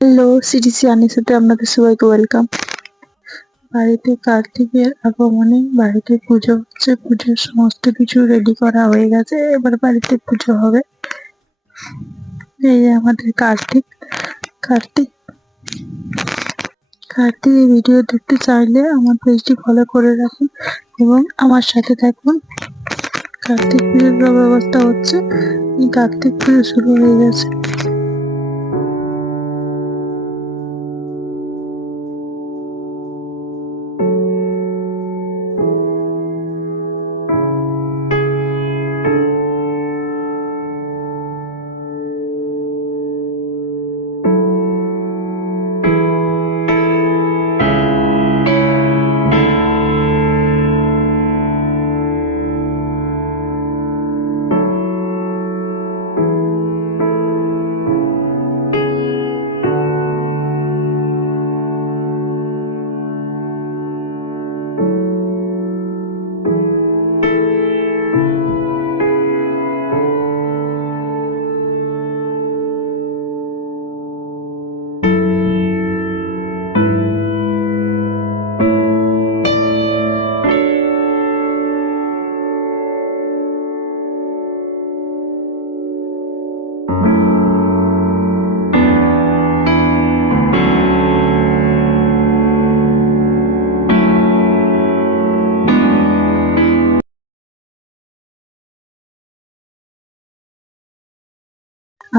Hello, CDC আনিসাতে আপনাদের সবাইকে welcome. বাড়িতে কার্তিকের আগমনে বাড়িতে পুজো হচ্ছে। পুজোর সমস্ত কিছু রেডি করা হয়ে গেছে, এবার বাড়িতে পুজো হবে। এই যে আমাদের কার্তিক। কার্তিক কার্তিকের ভিডিও দেখতে চাইলে আমার পেজটি ফলো করে রাখুন এবং আমার সাথে থাকুন। কার্তিক পুজোর ব্যবস্থা হচ্ছে, কার্তিক পুজো শুরু হয়ে গেছে।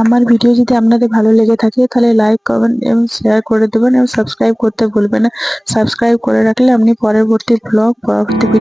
আমার ভিডিও যদি আপনাদের ভালো লেগে থাকে তাহলে লাইক, কমেন্ট এবং শেয়ার করে দেবেন এবং সাবস্ক্রাইব করতে ভুলবেন না। সাবস্ক্রাইব করে রাখলে আপনি পরবর্তী